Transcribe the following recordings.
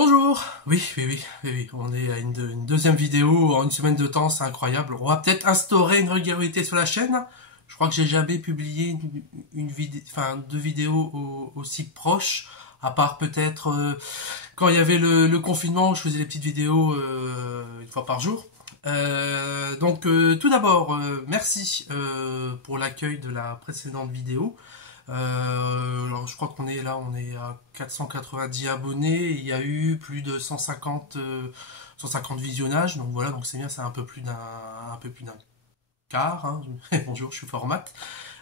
Bonjour. Oui. On est à une deuxième vidéo en une semaine de temps, c'est incroyable. On va peut-être instaurer une régularité sur la chaîne. Je crois que j'ai jamais publié une vidéo, enfin deux vidéos aussi proches, à part peut-être quand il y avait le confinement, où je faisais des petites vidéos une fois par jour. Tout d'abord, merci pour l'accueil de la précédente vidéo. Alors je crois qu'on est là, on est à 490 abonnés, et il y a eu plus de 150 visionnages, donc voilà, donc c'est bien, c'est un peu plus d'un quart, hein. Bonjour, je suis format.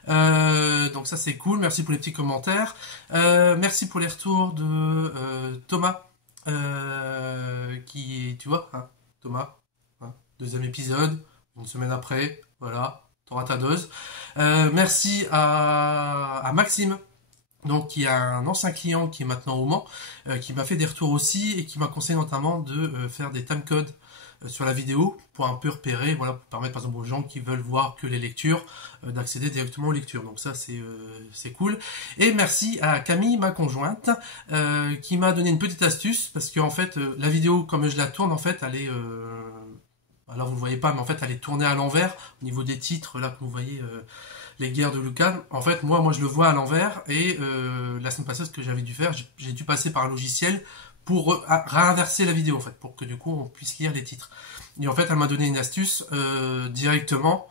Donc ça c'est cool, merci pour les petits commentaires, merci pour les retours de Thomas, qui, tu vois, hein, Thomas, hein, deuxième épisode, une semaine après, voilà, t'auras ta dose. Merci à Maxime, donc qui est un ancien client qui est maintenant au Mans, qui m'a fait des retours aussi et qui m'a conseillé notamment de faire des timecodes sur la vidéo pour un peu repérer, voilà, pour permettre par exemple aux gens qui veulent voir que les lectures d'accéder directement aux lectures. Donc ça c'est cool. Et merci à Camille, ma conjointe, qui m'a donné une petite astuce parce que en fait la vidéo comme je la tourne en fait elle est alors vous ne voyez pas, mais en fait elle est tournée à l'envers au niveau des titres là que vous voyez, les guerres de Lucan. En fait moi je le vois à l'envers et la semaine passée ce que j'avais dû faire, j'ai dû passer par un logiciel pour réinverser la vidéo en fait, pour que du coup on puisse lire les titres. Et en fait elle m'a donné une astuce directement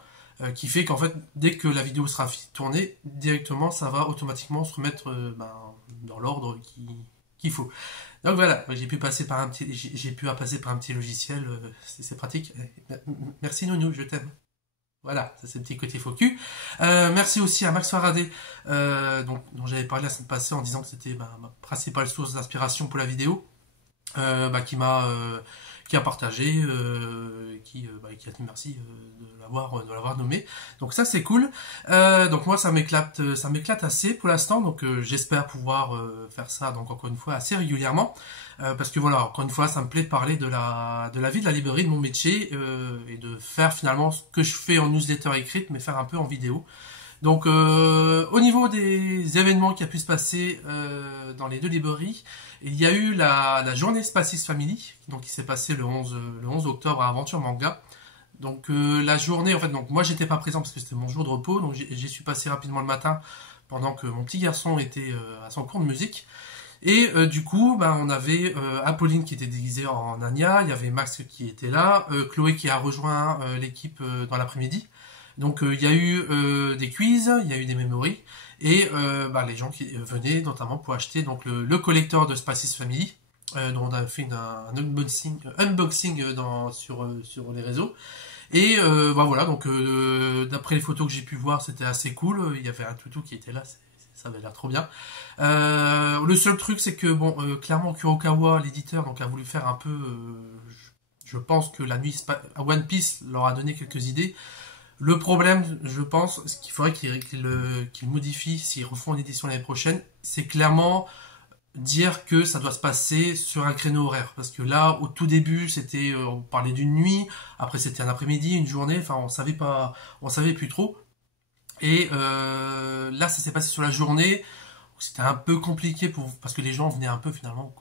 qui fait qu'en fait dès que la vidéo sera tournée, directement ça va automatiquement se remettre dans l'ordre qu'il faut. Donc voilà, j'ai pu passer par un petit logiciel, c'est pratique. Merci Nounou, je t'aime. Voilà, ça c'est le petit côté faux cul. Merci aussi à Max Faraday, dont j'avais parlé la semaine passée en disant que c'était ma principale source d'inspiration pour la vidéo, qui a partagé, qui a dit merci de l'avoir nommé. Donc ça c'est cool. Donc moi ça m'éclate assez pour l'instant. Donc j'espère pouvoir faire ça donc encore une fois assez régulièrement. Parce que voilà, encore une fois, ça me plaît de parler de la vie de la librairie, de mon métier, et de faire finalement ce que je fais en newsletter écrite, mais faire un peu en vidéo. Donc au niveau des événements qui a pu se passer dans les deux librairies, il y a eu la journée Spacis Family, donc qui s'est passée le 11 octobre à Aventure Manga. Donc la journée, en fait, donc moi j'étais pas présent parce que c'était mon jour de repos, donc j'y suis passé rapidement le matin pendant que mon petit garçon était à son cours de musique. Et du coup, on avait Apolline qui était déguisée en Anya, il y avait Max qui était là, Chloé qui a rejoint l'équipe dans l'après-midi. Donc il y a eu des quiz, il y a eu des memories, et les gens qui venaient notamment pour acheter donc le collector de Spacis Family, dont on a fait un unboxing sur les réseaux. Et voilà, donc d'après les photos que j'ai pu voir, c'était assez cool. Il y avait un toutou qui était là, ça avait l'air trop bien. Le seul truc, c'est que clairement Kurokawa, l'éditeur, donc a voulu faire un peu. Je pense que la nuit à One Piece leur a donné quelques idées. Le problème, je pense, ce qu'il faudrait qu'ils modifient s'ils refont une édition l'année prochaine, c'est clairement dire que ça doit se passer sur un créneau horaire. Parce que là, au tout début, on parlait d'une nuit, après c'était un après-midi, une journée, enfin on savait plus trop. Et là, ça s'est passé sur la journée. C'était un peu compliqué parce que les gens venaient un peu finalement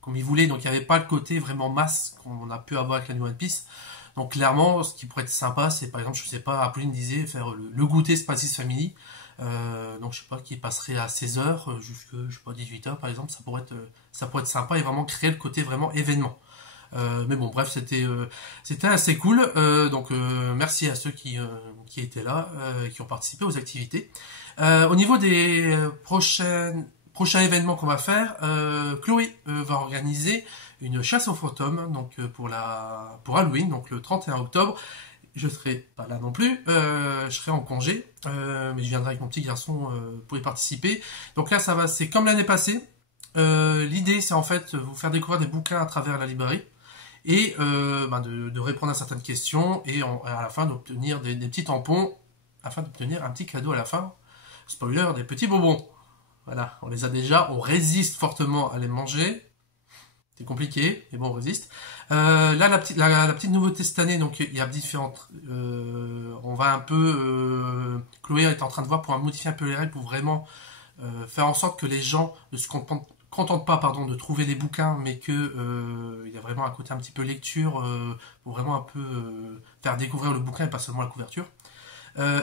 comme ils voulaient. Donc il n'y avait pas le côté vraiment masse qu'on a pu avoir avec la New One Piece. Donc clairement, ce qui pourrait être sympa, c'est par exemple, je sais pas, Apolline disait faire le goûter Spacis Family. Donc je sais pas, qui passerait à 16h jusqu'à, je sais pas, 18h par exemple. Ça pourrait être sympa et vraiment créer le côté vraiment événement. Mais bon, bref, c'était assez cool. Merci à ceux qui étaient là, qui ont participé aux activités. Au niveau des prochains événements qu'on va faire, Chloé va organiser une chasse aux fantômes, donc pour Halloween, donc le 31 octobre. Je serai pas là non plus, je serai en congé, mais je viendrai avec mon petit garçon pour y participer. Donc là, c'est comme l'année passée. L'idée, c'est en fait vous faire découvrir des bouquins à travers la librairie et de répondre à certaines questions et à la fin d'obtenir des petits tampons afin d'obtenir un petit cadeau à la fin. Spoiler, des petits bonbons. Voilà, on les a déjà, on résiste fortement à les manger. C'est compliqué, mais bon, on résiste. Là, la petite nouveauté cette année, donc il y a différentes. On va un peu. Chloé est en train de voir pour modifier un peu les règles pour vraiment faire en sorte que les gens ne se contente pas, pardon, de trouver les bouquins, mais que il y a vraiment un côté un petit peu lecture pour vraiment un peu faire découvrir le bouquin et pas seulement la couverture.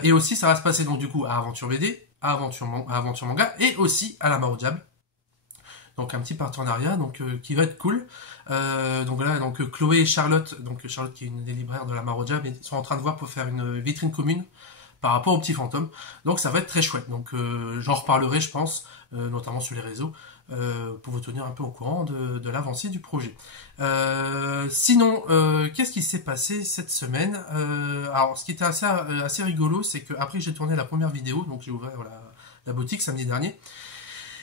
Et aussi, ça va se passer donc du coup à Aventure BD, à Aventure Manga et aussi à la Mare au Diable. Donc un petit partenariat donc qui va être cool. Donc voilà, donc Chloé et Charlotte, donc Charlotte qui est une des libraires de la Mare au Diable, sont en train de voir pour faire une vitrine commune par rapport au petit fantôme. Donc ça va être très chouette. Donc j'en reparlerai, je pense, notamment sur les réseaux, pour vous tenir un peu au courant de l'avancée du projet. Sinon, qu'est-ce qui s'est passé cette semaine? Alors, ce qui était assez rigolo, c'est que après j'ai tourné la première vidéo, donc j'ai ouvert la boutique samedi dernier.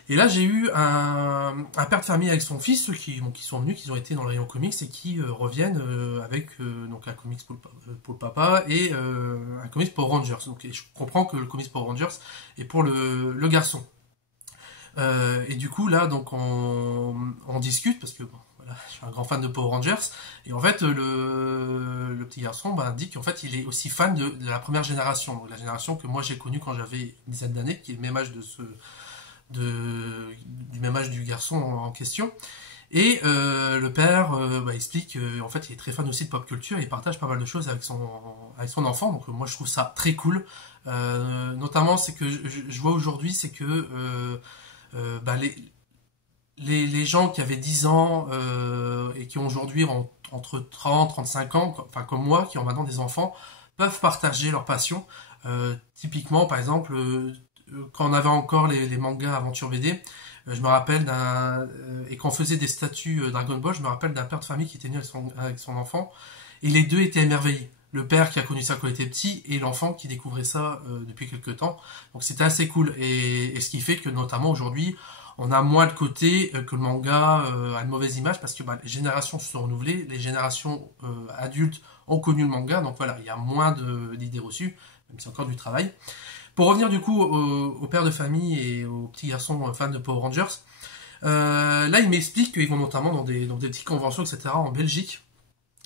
Et là, j'ai eu un père de famille avec son fils qui sont venus, qui ont été dans le rayon comics et qui reviennent avec donc un comics pour le papa et un comics pour Rangers. Donc je comprends que le comics pour Rangers est pour le garçon. Et du coup, là, donc on discute parce que bon, voilà, je suis un grand fan de Power Rangers. Et en fait, le petit garçon dit qu'en fait, il est aussi fan de la première génération, donc la génération que moi j'ai connue quand j'avais une dizaine d'années, qui est le même âge du même âge du garçon en question. Et le père explique qu'en fait il est très fan aussi de pop culture et il partage pas mal de choses avec son enfant. Donc moi je trouve ça très cool. Notamment c'est que je vois aujourd'hui c'est que les gens qui avaient 10 ans et qui ont aujourd'hui entre 30 35 ans, enfin comme moi, qui ont maintenant des enfants, peuvent partager leur passion. Typiquement par exemple quand on avait encore les mangas Aventure BD, je me rappelle et quand on faisait des statues Dragon Ball, je me rappelle d'un père de famille qui était venu avec son enfant, et les deux étaient émerveillés. Le père qui a connu ça quand il était petit, et l'enfant qui découvrait ça depuis quelques temps. Donc c'était assez cool, et ce qui fait que notamment aujourd'hui, on a moins de côté que le manga a une mauvaise image, parce que les générations se sont renouvelées, les générations adultes ont connu le manga, donc voilà, il y a moins d'idées reçues, même si encore du travail. Pour revenir du coup au père de famille et aux petits garçons fans de Power Rangers, là il m'explique qu'ils vont notamment dans des petites conventions, etc. en Belgique.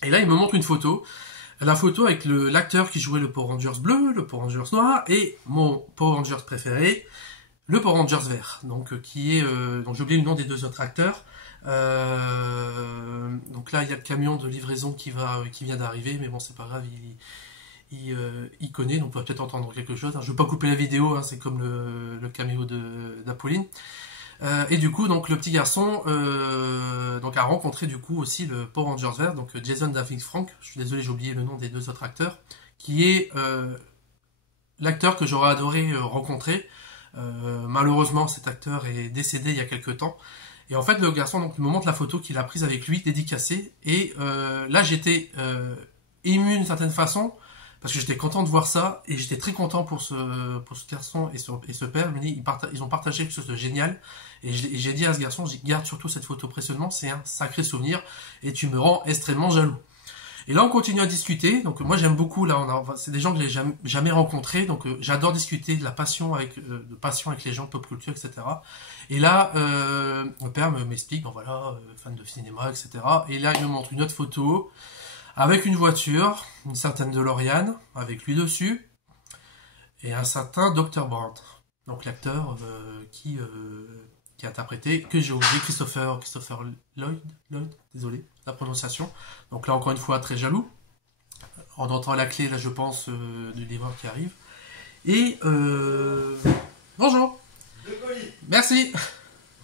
Et là il me montre une photo. La photo avec l'acteur qui jouait le Power Rangers bleu, le Power Rangers noir, et mon Power Rangers préféré, le Power Rangers vert. Donc donc j'ai oublié le nom des deux autres acteurs. Donc là il y a le camion de livraison qui vient d'arriver, mais bon c'est pas grave, il connaît, donc on va peut-être entendre quelque chose. Je ne veux pas couper la vidéo, c'est comme le caméo d'Apolline. Et du coup, donc le petit garçon donc a rencontré du coup aussi le Power Rangers vert, donc Jason David Frank. Je suis désolé, j'ai oublié le nom des deux autres acteurs, qui est l'acteur que j'aurais adoré rencontrer. Malheureusement, cet acteur est décédé il y a quelques temps. Et en fait, le garçon donc me montre la photo qu'il a prise avec lui, dédicacée. Et là, j'étais ému d'une certaine façon, parce que j'étais content de voir ça, et j'étais très content pour ce garçon et ce père. Il me dit, ils ont partagé quelque chose de génial, et j'ai dit à ce garçon, garde surtout cette photo précieusement, c'est un sacré souvenir, et tu me rends extrêmement jaloux. Et là on continue à discuter, donc moi j'aime beaucoup, c'est des gens que j'ai jamais rencontrés, donc j'adore discuter de passion avec les gens de pop culture, etc. Et là, mon père m'explique, fan de cinéma, etc. Et là il me montre une autre photo, avec une voiture, une certaine DeLorean, avec lui dessus, et un certain Dr. Brandt. Donc l'acteur qui a interprété, que j'ai oublié, Christopher Lloyd, désolé, la prononciation. Donc là encore une fois, très jaloux. On entend la clé, là je pense, du livreur qui arrive. Et bonjour. Merci.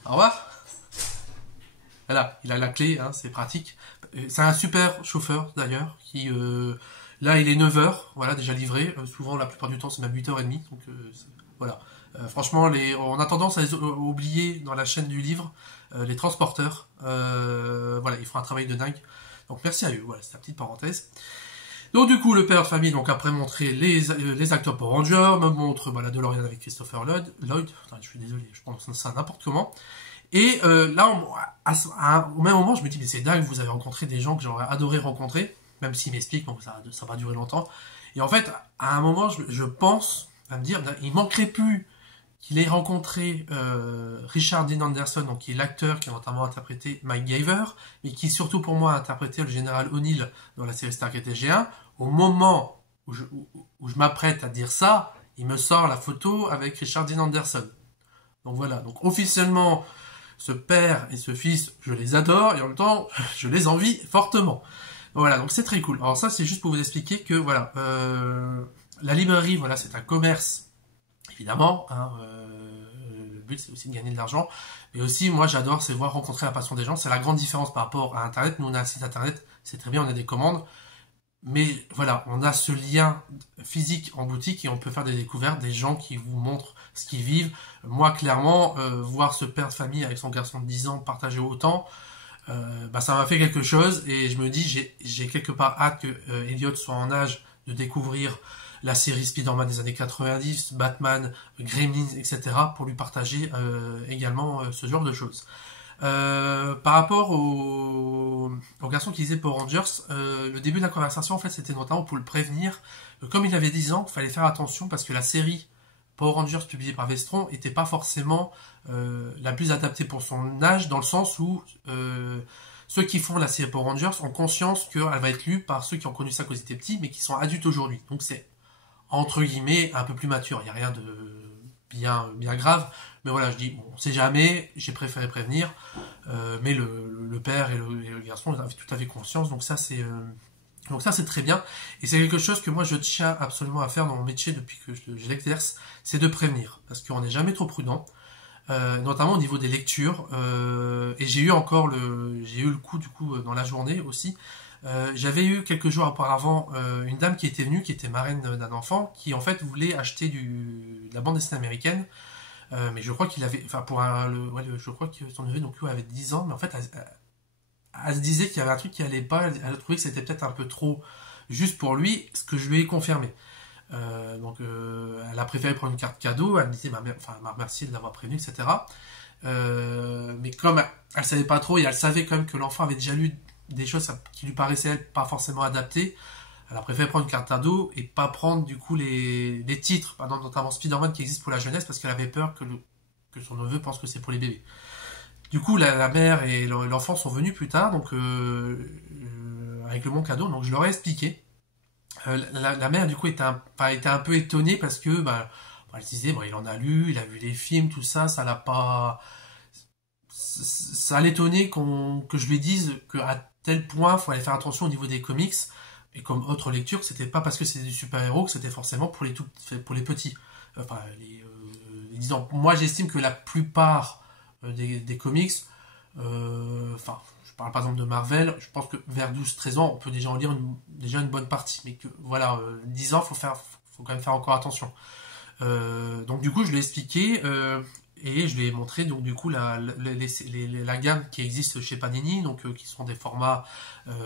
Au revoir. Voilà, il a la clé, c'est pratique. C'est un super chauffeur d'ailleurs, qui là il est 9h, voilà, déjà livré. Souvent la plupart du temps c'est même 8h30, donc voilà. Franchement, on a tendance à les oublier dans la chaîne du livre, les transporteurs. Voilà, ils font un travail de dingue. Donc merci à eux, voilà, c'est la petite parenthèse. Donc du coup, le père de famille, donc après montrer les acteurs pour Ranger, me montre la DeLorean avec Christopher Lloyd. Putain, je suis désolé, je prononce ça n'importe comment. Et là, au même moment, je me dis, mais c'est dingue, vous avez rencontré des gens que j'aurais adoré rencontrer, même s'ils m'expliquent, donc ça va durer longtemps. Et en fait, à un moment, je pense à me dire, il manquerait plus qu'il ait rencontré Richard Dean Anderson, donc qui est l'acteur qui a notamment interprété Mike Giver, mais qui surtout pour moi a interprété le général O'Neill dans la série Star Trek TG1. Au moment où je m'apprête à dire ça, il me sort la photo avec Richard Dean Anderson. Donc voilà, donc officiellement, ce père et ce fils, je les adore, et en même temps, je les envie fortement. Voilà, donc c'est très cool. Alors ça, c'est juste pour vous expliquer que, voilà, la librairie, voilà, c'est un commerce, évidemment, hein, le but, c'est aussi de gagner de l'argent, mais aussi, moi, j'adore, c'est voir rencontrer la passion des gens. C'est la grande différence par rapport à Internet. Nous, on a un site Internet, c'est très bien, on a des commandes, mais voilà, on a ce lien physique en boutique et on peut faire des découvertes, des gens qui vous montrent ce qu'ils vivent. Moi, clairement, voir ce père de famille avec son garçon de 10 ans partager autant, bah, ça m'a fait quelque chose et je me dis, j'ai quelque part hâte que Elliot soit en âge de découvrir la série Spider-Man des années 90, Batman, Gremlins, etc. pour lui partager également ce genre de choses. Par rapport au garçon qui disait Power Rangers, le début de la conversation, en fait, c'était notamment pour le prévenir. Comme il avait 10 ans, il fallait faire attention parce que la série Power Rangers publiée par Vestron était pas forcément la plus adaptée pour son âge, dans le sens où ceux qui font la série Power Rangers ont conscience qu'elle va être lue par ceux qui ont connu ça quand ils étaient petits, mais qui sont adultes aujourd'hui. Donc c'est, entre guillemets, un peu plus mature. Il n'y a rien de bien grave. Mais voilà, je dis, bon, on sait jamais, j'ai préféré prévenir. Mais le père et le garçon avaient tout à fait conscience. Donc ça, c'est très bien. Et c'est quelque chose que moi, je tiens absolument à faire dans mon métier depuis que je l'exerce, c'est de prévenir. Parce qu'on n'est jamais trop prudent. Notamment au niveau des lectures. Et j'ai eu le coup, du coup, dans la journée aussi. J'avais eu quelques jours auparavant une dame qui était venue, qui était marraine d'un enfant, qui en fait voulait acheter de la bande dessinée américaine, mais je crois qu'il avait, enfin je crois que son neveu donc avait 10 ans, mais en fait elle se disait qu'il y avait un truc qui allait pas, elle a trouvé que c'était peut-être un peu trop juste pour lui, ce que je lui ai confirmé. Elle a préféré prendre une carte cadeau, elle me disait, elle m'a remercié de l'avoir prévenu, etc. Mais comme elle savait pas trop et elle savait quand même que l'enfant avait déjà lu des choses qui lui paraissaient elle, pas forcément adaptées, elle a préféré prendre une carte cadeau et pas prendre du coup les titres, par exemple notamment Spider-Man qui existe pour la jeunesse parce qu'elle avait peur que son neveu pense que c'est pour les bébés. Du coup, la mère et l'enfant sont venus plus tard, donc avec le bon cadeau, donc je leur ai expliqué. La mère du coup était un peu étonnée parce que elle se disait, bon, il en a lu, il a vu les films, tout ça, ça l'a pas, ça l'étonnait que je lui dise qu'à tel point, il faut aller faire attention au niveau des comics. Et comme autre lecture, c'était pas parce que c'était des super-héros que c'était forcément pour pour les petits. Enfin, disons, moi j'estime que la plupart des comics, je parle par exemple de Marvel, je pense que vers 12-13 ans, on peut déjà en lire déjà une bonne partie. Mais que voilà, 10 ans, faut quand même faire encore attention. Donc du coup, je l'ai expliqué. Et je lui ai montré donc du coup la gamme qui existe chez Panini, donc qui sont des formats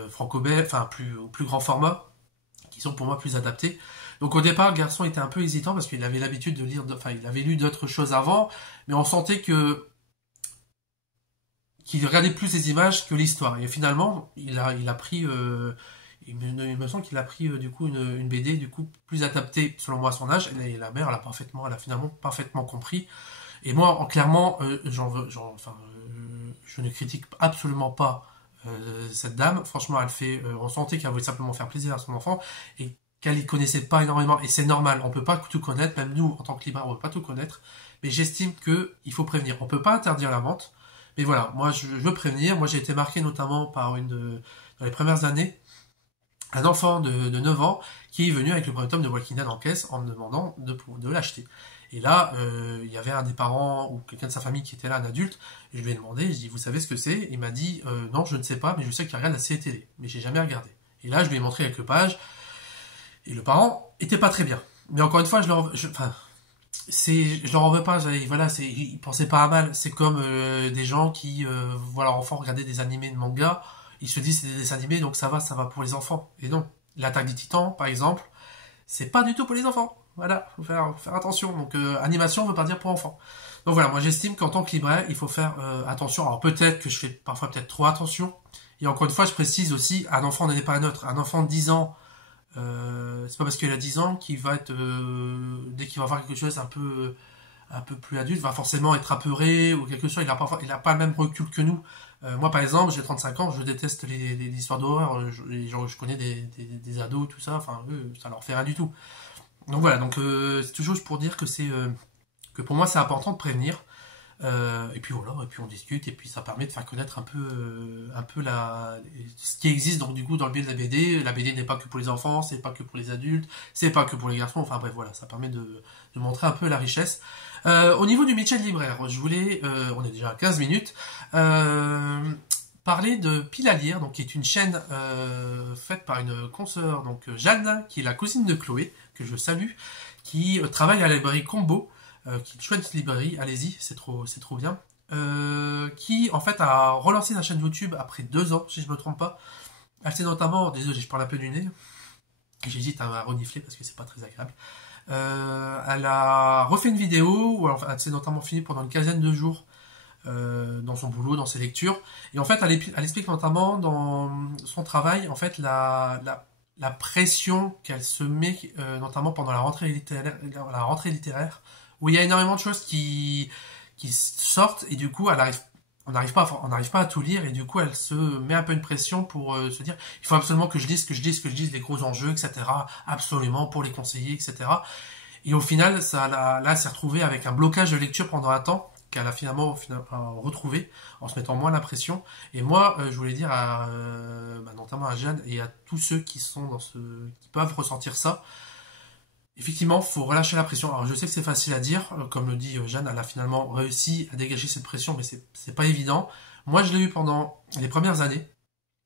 franco-belges, enfin plus grand format, qui sont pour moi plus adaptés. Donc au départ, le garçon était un peu hésitant parce qu'il avait l'habitude de lire, il avait lu d'autres choses avant, mais on sentait qu'il regardait plus les images que l'histoire. Et finalement, il a pris, il me semble qu'il a pris du coup une BD du coup plus adaptée selon moi à son âge. Et la mère, elle a finalement parfaitement compris. Et moi, clairement, je ne critique absolument pas cette dame. Franchement, on sentait qu'elle voulait simplement faire plaisir à son enfant et qu'elle y connaissait pas énormément. Et c'est normal, on peut pas tout connaître, même nous, en tant que libraire, on peut pas tout connaître. Mais j'estime que il faut prévenir. On peut pas interdire la vente, mais voilà, moi, je veux prévenir. Moi, j'ai été marqué notamment par dans les premières années, un enfant de 9 ans qui est venu avec le premier tome de Walking Dead en caisse en me demandant de l'acheter. Et là, il y avait un des parents ou quelqu'un de sa famille qui était là, un adulte, et je lui ai demandé, je dis, vous savez ce que c'est? Il m'a dit, non, je ne sais pas, mais je sais qu'il regarde la série télé, mais j'ai jamais regardé. Et là, je lui ai montré quelques pages, et le parent était pas très bien. Mais encore une fois, je leur en veux pas, voilà, ils pensaient pas à mal. C'est comme des gens qui voient leur enfant regarder des animés de manga, ils se disent c'est des dessins animés, donc ça va pour les enfants. Et non, l'Attaque des Titans, par exemple, c'est pas du tout pour les enfants. Voilà, faut faire attention. Donc animation veut pas dire pour enfants. Donc voilà, moi j'estime qu'en tant que libraire, il faut faire attention. Alors peut-être que je fais parfois peut-être trop attention. Et encore une fois, je précise aussi, un enfant n'en est pas un autre. Un enfant de 10 ans, c'est pas parce qu'il a 10 ans qu'il va être dès qu'il va voir quelque chose un peu plus adulte, va forcément être apeuré ou quelque chose. Il a pas le même recul que nous. Moi par exemple, j'ai 35 ans, je déteste les histoires d'horreur. Je connais des ados, tout ça. Enfin, eux, ça leur fait rien du tout. Donc voilà, donc c'est toujours pour dire que que pour moi c'est important de prévenir. Et puis voilà, et puis on discute, et puis ça permet de faire connaître un peu ce qui existe donc du coup dans le biais de la BD. La BD n'est pas que pour les enfants, c'est pas que pour les adultes, c'est pas que pour les garçons. Enfin bref, voilà, ça permet de montrer un peu la richesse. Au niveau du métier de libraire, je voulais, on est déjà à 15 minutes, parler de Pile à lire, donc qui est une chaîne faite par une consoeur, donc Jeanne, qui est la cousine de Chloé, que je salue, qui travaille à la librairie Combo. Qui est une chouette librairie, allez-y, c'est trop bien. Qui en fait a relancé sa chaîne YouTube après 2 ans, si je me trompe pas. Elle s'est notamment, désolé, je parle un peu du nez, j'hésite à renifler parce que c'est pas très agréable. Elle a refait une vidéo où elle s'est notamment finie pendant une quinzaine de jours dans son boulot, dans ses lectures. Et en fait, elle explique notamment dans son travail, en fait, la pression qu'elle se met, notamment pendant la rentrée littéraire, où il y a énormément de choses qui sortent, et du coup, on n'arrive pas à tout lire, et du coup, elle se met un peu une pression pour se dire, il faut absolument que je lise les gros enjeux, etc., absolument, pour les conseiller, etc. Et au final, là, elle s'est retrouvée avec un blocage de lecture pendant un temps, qu'elle a finalement retrouvé, en se mettant moins la pression. Et moi, je voulais dire, notamment à Jeanne, et à tous ceux qui peuvent ressentir ça, effectivement, faut relâcher la pression. Alors, je sais que c'est facile à dire, comme le dit Jeanne, elle a finalement réussi à dégager cette pression, mais c'est pas évident. Moi, je l'ai eu pendant les premières années.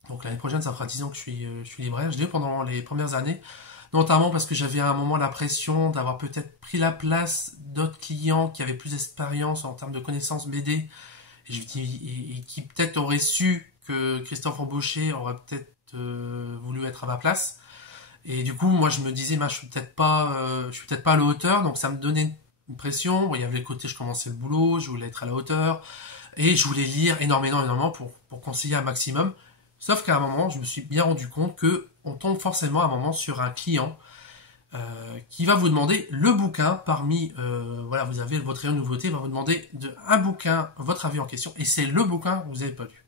Donc, l'année prochaine, ça fera 10 ans que je suis libraire. Je l'ai eu pendant les premières années, notamment parce que j'avais à un moment la pression d'avoir peut-être pris la place d'autres clients qui avaient plus d'expérience en termes de connaissances BD, et qui peut-être auraient su que Christophe Embauché aurait peut-être voulu être à ma place. Et du coup, moi, je me disais, je suis peut-être pas à la hauteur, donc ça me donnait une pression. Bon, il y avait le côté, je commençais le boulot, je voulais être à la hauteur, et je voulais lire énormément pour conseiller un maximum. Sauf qu'à un moment, je me suis bien rendu compte que on tombe forcément à un moment sur un client qui va vous demander le bouquin parmi, voilà, vous avez votre rayon de nouveauté, il va vous demander un bouquin, votre avis en question, et c'est le bouquin que vous n'avez pas lu.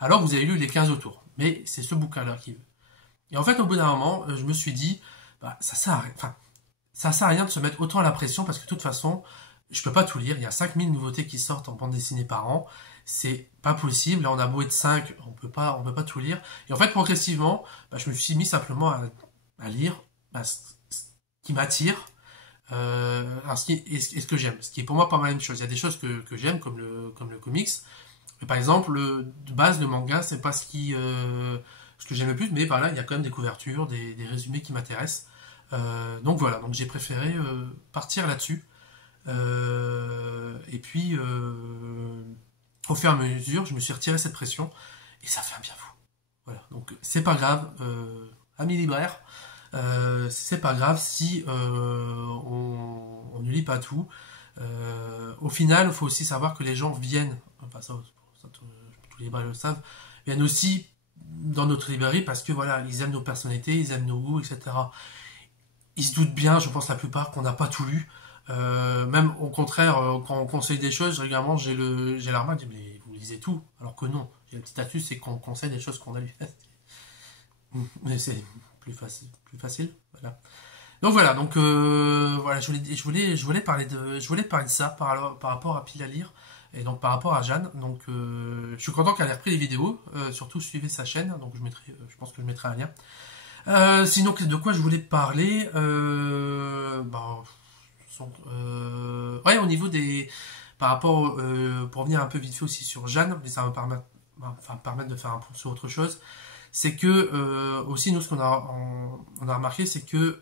Alors vous avez lu les 15 autour, mais c'est ce bouquin-là qui veut. Et en fait, au bout d'un moment, je me suis dit, ça sert à rien de se mettre autant à la pression, parce que de toute façon, je peux pas tout lire. Il y a 5000 nouveautés qui sortent en bande dessinée par an. C'est pas possible. Là, on a beau être 5, on peut pas tout lire. Et en fait, progressivement, je me suis mis simplement à lire ce qui m'attire, et ce que j'aime. Ce qui est pour moi pas mal une chose. Il y a des choses que j'aime, comme le comics. Mais par exemple, de base, le manga, c'est pas ce que j'aime le plus, mais voilà, il y a quand même des couvertures, des résumés qui m'intéressent. Donc voilà, donc j'ai préféré partir là-dessus. Et puis, au fur et à mesure, je me suis retiré cette pression, et ça fait un bien fou. Voilà, donc c'est pas grave, amis libraires, c'est pas grave si on ne lit pas tout. Au final, il faut aussi savoir que les gens viennent, enfin ça tous les libraires le savent, viennent aussi dans notre librairie parce que voilà, ils aiment nos personnalités, ils aiment nos goûts, etc. Ils se doutent bien, je pense la plupart, qu'on n'a pas tout lu. Même au contraire, quand on conseille des choses, régulièrement j'ai la remarque, je dis, mais vous lisez tout, alors que non. J'ai la petite astuce, c'est qu'on conseille des choses qu'on a lues. Mais c'est plus facile, voilà. Donc voilà, voilà, je voulais parler de ça par rapport à Pile à lire, et donc par rapport à Jeanne. Donc je suis content qu'elle ait repris les vidéos, surtout suivez sa chaîne, donc je pense que je mettrai un lien. Sinon, de quoi je voulais parler, ouais, au niveau par rapport, pour revenir un peu vite fait aussi sur Jeanne, mais ça va me permettre de faire un point sur autre chose, c'est que aussi nous, ce qu'on a remarqué, c'est que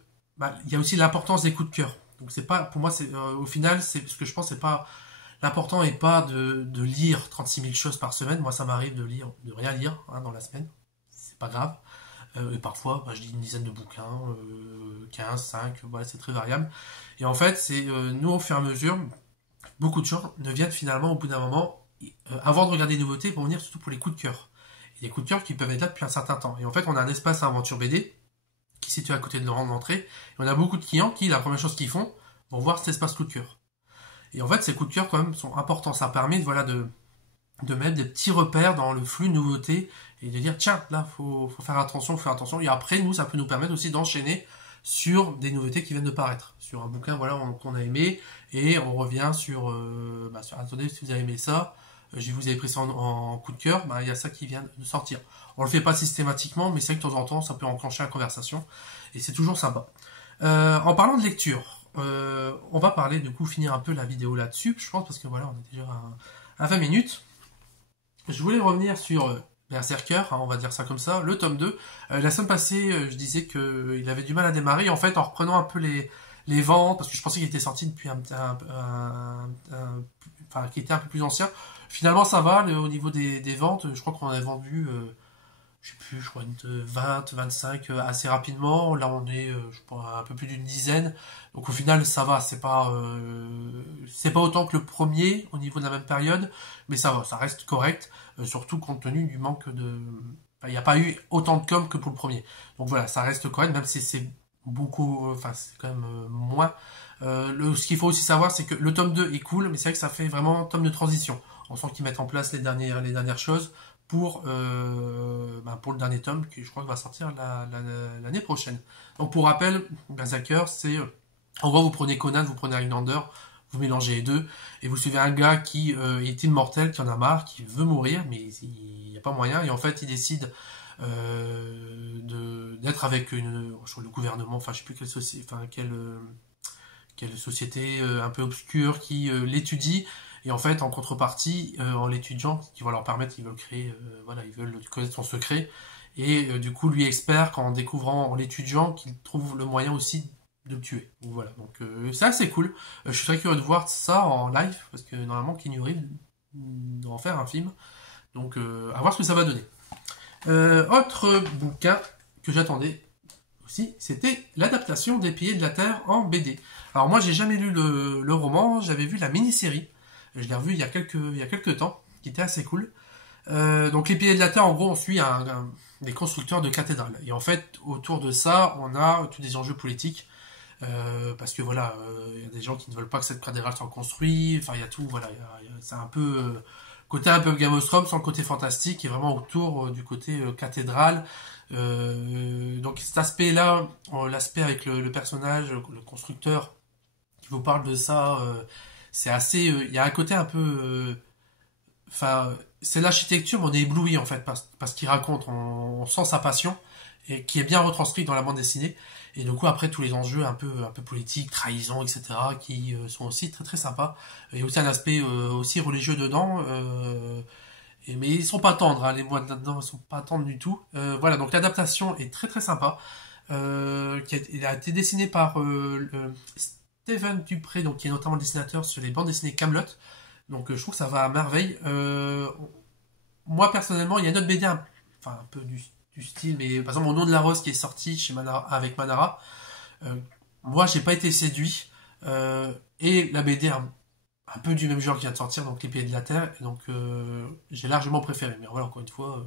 il y a aussi l'importance des coups de cœur. Donc c'est pas, pour moi, au final, c'est ce que je pense, c'est pas l'important est pas de lire 36 000 choses par semaine. Moi, ça m'arrive de rien lire dans la semaine, c'est pas grave. Et parfois, je lis une dizaine de bouquins, 15, 5, voilà, c'est très variable. Et en fait, c'est nous, au fur et à mesure, beaucoup de gens ne viennent finalement au bout d'un moment, avant de regarder les nouveautés, vont venir surtout pour les coups de cœur. Et les coups de cœur qui peuvent être là depuis un certain temps. Et en fait, on a un espace à Aventure BD qui est situé à côté de leur entrée. Et on a beaucoup de clients qui, la première chose qu'ils font, vont voir cet espace coup de cœur. Et en fait, ces coups de cœur, quand même, sont importants. Ça permet, voilà, de mettre des petits repères dans le flux de nouveautés et de dire, tiens, là, faut faire attention. Et après, nous, ça peut nous permettre aussi d'enchaîner sur des nouveautés qui viennent de paraître, sur un bouquin voilà qu'on a aimé, et on revient sur, attendez, si vous avez aimé ça, vous avez pris ça en coup de cœur, il y a ça qui vient de sortir. On le fait pas systématiquement, mais c'est que de temps en temps, ça peut enclencher la conversation, et c'est toujours sympa. En parlant de lecture, on va parler, du coup, finir un peu la vidéo là-dessus, je pense, parce que voilà, on est déjà à 20 minutes. Je voulais revenir sur Berserker, on va dire ça comme ça, le tome 2. La semaine passée, je disais qu'il avait du mal à démarrer, en fait, en reprenant un peu les ventes, parce que je pensais qu'il était sorti depuis enfin, qui était un peu plus ancien. Finalement, ça va, au niveau des ventes, je crois qu'on a vendu, je sais plus, je crois 20, 25 assez rapidement. Là, on est, je crois, un peu plus d'une dizaine. Donc au final, ça va, c'est pas autant que le premier au niveau de la même période, mais ça va, ça reste correct, surtout compte tenu du manque de... Il n'y a pas eu autant de com que pour le premier. Donc voilà, ça reste correct, même si c'est beaucoup, enfin c'est quand même moins. Ce qu'il faut aussi savoir, c'est que le tome 2 est cool, mais c'est vrai que ça fait vraiment tome de transition. On sent qu'ils mettent en place les dernières choses pour le dernier tome, qui je crois que va sortir l'année prochaine. Donc pour rappel, Berserker, c'est... En gros, vous prenez Conan, vous prenez Highlander, vous mélangez les deux, et vous suivez un gars qui est immortel, qui en a marre, qui veut mourir, mais il n'y a pas moyen, et en fait, il décide d'être avec le gouvernement, enfin, je sais plus quelle société un peu obscure qui l'étudie, et en fait, en contrepartie, en l'étudiant, qui va leur permettre, ils veulent créer, ils veulent connaître son secret, et du coup, lui espère qu'en découvrant, en l'étudiant, qu'il trouve le moyen aussi de le tuer. Donc voilà, donc c'est assez cool. Je suis très curieux de voir ça en live, parce que normalement, Keanu Reeves doit en faire un film, donc à voir ce que ça va donner. Autre bouquin que j'attendais aussi, c'était l'adaptation des Piliers de la Terre en BD. Alors moi, j'ai jamais lu le roman, j'avais vu la mini-série. Je l'ai revu il y a quelques temps, qui était assez cool. Donc les Piliers de la Terre, en gros, on suit des constructeurs de cathédrales. Et en fait, autour de ça, on a tous des enjeux politiques. Parce que voilà, il y a des gens qui ne veulent pas que cette cathédrale soit construite. Enfin, il y a tout, voilà. C'est un peu côté un peu Game of Thrones, sans le côté fantastique, et vraiment autour du côté cathédrale. Donc cet aspect-là, l'aspect avec le personnage, le constructeur, qui vous parle de ça, c'est assez... Il y a un côté un peu... Enfin, c'est l'architecture, mais on est ébloui en fait, parce qu'il raconte, on sent sa passion, et qui est bien retranscrit dans la bande dessinée. Et du coup, après, tous les enjeux un peu politiques, trahison, etc., qui sont aussi très très sympas. Il y a aussi un aspect aussi religieux dedans, mais ils sont pas tendres, hein, les moines là-dedans, ils sont pas tendres du tout. Voilà, donc l'adaptation est très très sympa. Il a été dessiné par Steven Dupré, donc qui est notamment le dessinateur sur les bandes dessinées Kaamelott. Donc je trouve que ça va à merveille. Moi personnellement, il y a une autre BD, un peu du style, mais par exemple Mon nom de la rose qui est sorti chez avec Manara, moi j'ai pas été séduit, et la BD un peu du même genre qui vient de sortir, donc Les Piliers de la Terre, donc j'ai largement préféré. Mais voilà, encore une fois,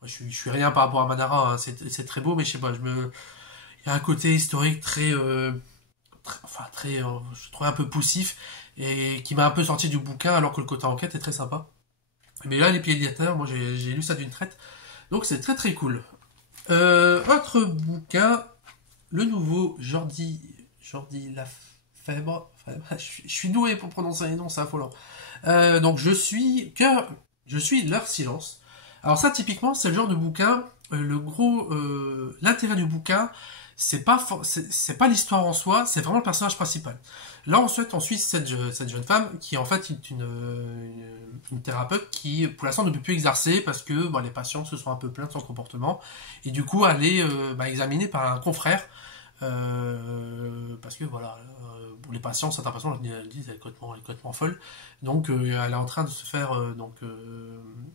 moi, je suis rien par rapport à Manara, hein, c'est très beau, mais je sais pas, il y a un côté historique très, je trouve un peu poussif, et qui m'a un peu sorti du bouquin, alors que le côté enquête est très sympa. Mais là, Les Piliers de la Terre, moi j'ai lu ça d'une traite. Donc c'est très très cool. Autre bouquin, le nouveau Jordi Lafèvre. Je suis doué pour prononcer les noms, c'est affolant. Donc je suis Leur silence. Alors ça typiquement c'est le genre de bouquin. L'intérêt du bouquin, c'est pas l'histoire en soi, c'est vraiment le personnage principal. Là, ensuite, on suit cette jeune femme qui, en fait, est une thérapeute qui, pour l'instant, ne peut plus exercer parce que les patients se sont un peu plaints de son comportement. Et du coup, elle est examinée par un confrère. Parce que, voilà, pour les patients, certains patients elle disent qu'elle est complètement folle. Donc, elle est en train de se faire...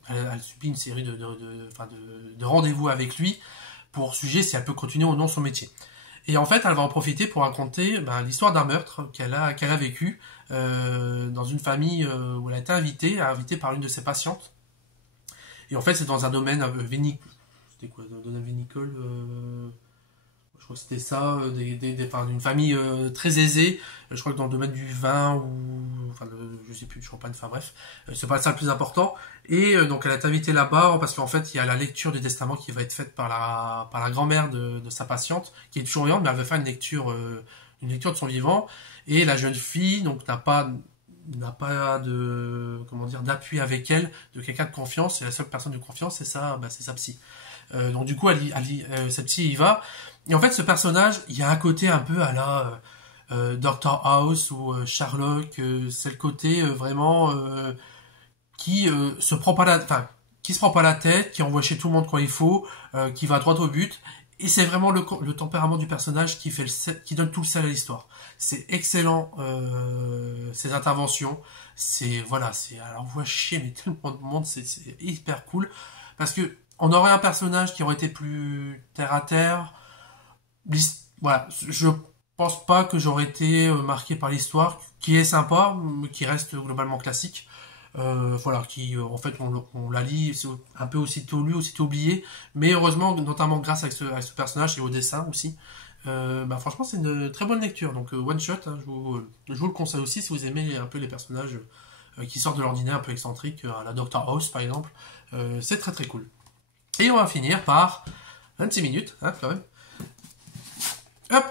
elle subit une série de rendez-vous avec lui pour juger si elle peut continuer ou non son métier. Et en fait, elle va en profiter pour raconter l'histoire d'un meurtre qu'elle a vécu dans une famille où elle a été invitée par une de ses patientes. Et en fait, c'est dans un domaine vinicole. C'était quoi, un domaine vinicole crois que c'était ça, enfin, d'une famille très aisée. Je crois que dans le domaine du vin ou, enfin, je sais plus, champagne, enfin bref, c'est pas ça le plus important. Et donc elle est invitée là-bas parce qu'en fait il y a la lecture du testament qui va être faite par la grand-mère de sa patiente, qui est toujours vivante, mais elle va faire une lecture de son vivant. Et la jeune fille donc n'a pas de comment dire d'appui avec elle, de quelqu'un de confiance. Et la seule personne de confiance c'est sa psy. Donc du coup, cette psy y va. Et en fait, ce personnage, il y a un côté un peu à la Dr House ou Sherlock. C'est le côté vraiment qui qui se prend pas la tête, qui envoie chez tout le monde quand il faut, qui va droit au but. Et c'est vraiment le tempérament du personnage qui qui donne tout le sel à l'histoire. C'est excellent, ses interventions. Elle envoie chier mais tellement de monde, c'est hyper cool parce que on aurait un personnage qui aurait été plus terre à terre. Voilà, je pense pas que j'aurais été marqué par l'histoire, qui est sympa, mais qui reste globalement classique. Voilà, qui en fait on la lit, c'est un peu aussitôt lu, aussitôt oublié, mais heureusement, notamment grâce à ce personnage et au dessin aussi. Franchement, c'est une très bonne lecture. Donc one shot, hein, je vous le conseille aussi si vous aimez un peu les personnages qui sortent de l'ordinaire, un peu excentriques, à la Dr House par exemple. C'est très très cool. Et on va finir par 26 minutes, hein, quand même. Hop,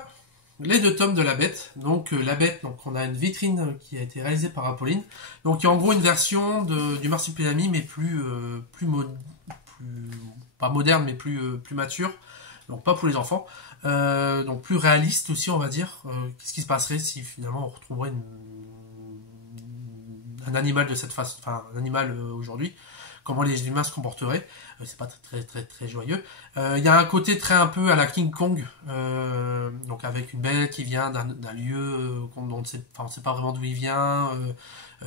les deux tomes de La Bête. Donc La Bête, donc on a une vitrine qui a été réalisée par Apolline. Donc il y a en gros une version du Marsupilami, mais pas moderne, mais plus mature. Donc pas pour les enfants. Donc plus réaliste aussi, on va dire. Qu'est-ce qui se passerait si finalement on retrouverait un animal de cette façon, enfin un animal aujourd'hui, comment les humains se comporteraient. C'est pas très joyeux. Il y a un côté très un peu à la King Kong, donc avec une bête qui vient d'un lieu dont on ne sait pas vraiment d'où il vient.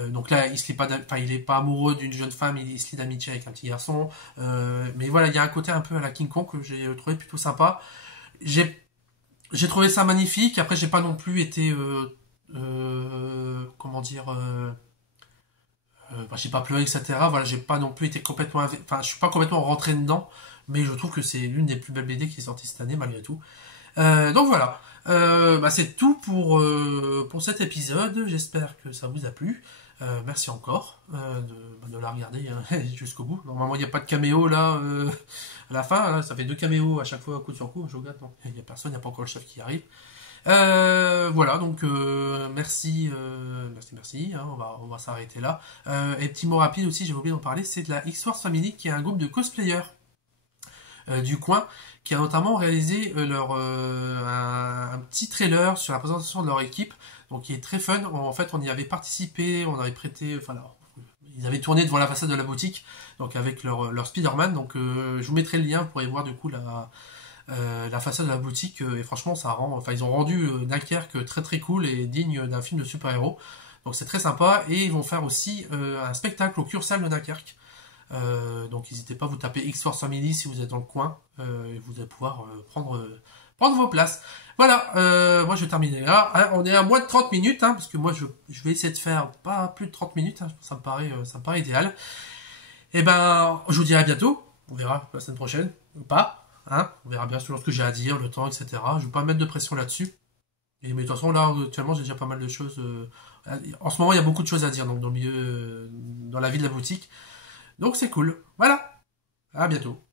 Donc là, il est pas amoureux d'une jeune femme, il se lie d'amitié avec un petit garçon. Mais voilà, il y a un côté un peu à la King Kong que j'ai trouvé plutôt sympa. J'ai trouvé ça magnifique. Après, j'ai pas non plus été comment dire. J'ai pas pleuré, etc. Voilà, j'ai pas non plus été complètement, enfin, je suis pas complètement rentré dedans, mais je trouve que c'est l'une des plus belles BD qui est sortie cette année malgré tout. Donc voilà, c'est tout pour cet épisode. J'espère que ça vous a plu. Merci encore de la regarder jusqu'au bout. Normalement, il n'y a pas de caméo là à la fin. Là, ça fait 2 caméos à chaque fois, coup sur coup. Je regarde, non, il n'y a personne, il n'y a pas encore le chef qui arrive. Voilà, donc merci, merci, hein, on va s'arrêter là. Et petit mot rapide aussi, j'ai oublié d'en parler, c'est de la X-Force Family, qui est un groupe de cosplayers du coin, qui a notamment réalisé un petit trailer sur la présentation de leur équipe, donc qui est très fun. En fait, on y avait participé, on avait prêté, ils avaient tourné devant la façade de la boutique, donc avec leur Spider-Man. Donc je vous mettrai le lien, vous pourrez voir du coup la façade de la boutique, et franchement ils ont rendu Dunkerque très très cool et digne d'un film de super-héros, donc c'est très sympa. Et ils vont faire aussi un spectacle au Cursal de Dunkerque, donc n'hésitez pas à vous taper X-Force Family si vous êtes dans le coin, et vous allez pouvoir prendre vos places. Voilà, moi je vais terminer là, hein, on est à moins de 30 minutes, hein, parce que moi je vais essayer de faire pas plus de 30 minutes, hein, ça me paraît idéal. Et je vous dirai à bientôt, on verra la semaine prochaine, ou pas. Hein, on verra bien selon ce que j'ai à dire, le temps, etc. Je ne vais pas mettre de pression là-dessus. Mais de toute façon, là, actuellement, j'ai déjà pas mal de choses. En ce moment, il y a beaucoup de choses à dire donc, dans le milieu, dans la vie de la boutique. Donc, c'est cool. Voilà. À bientôt.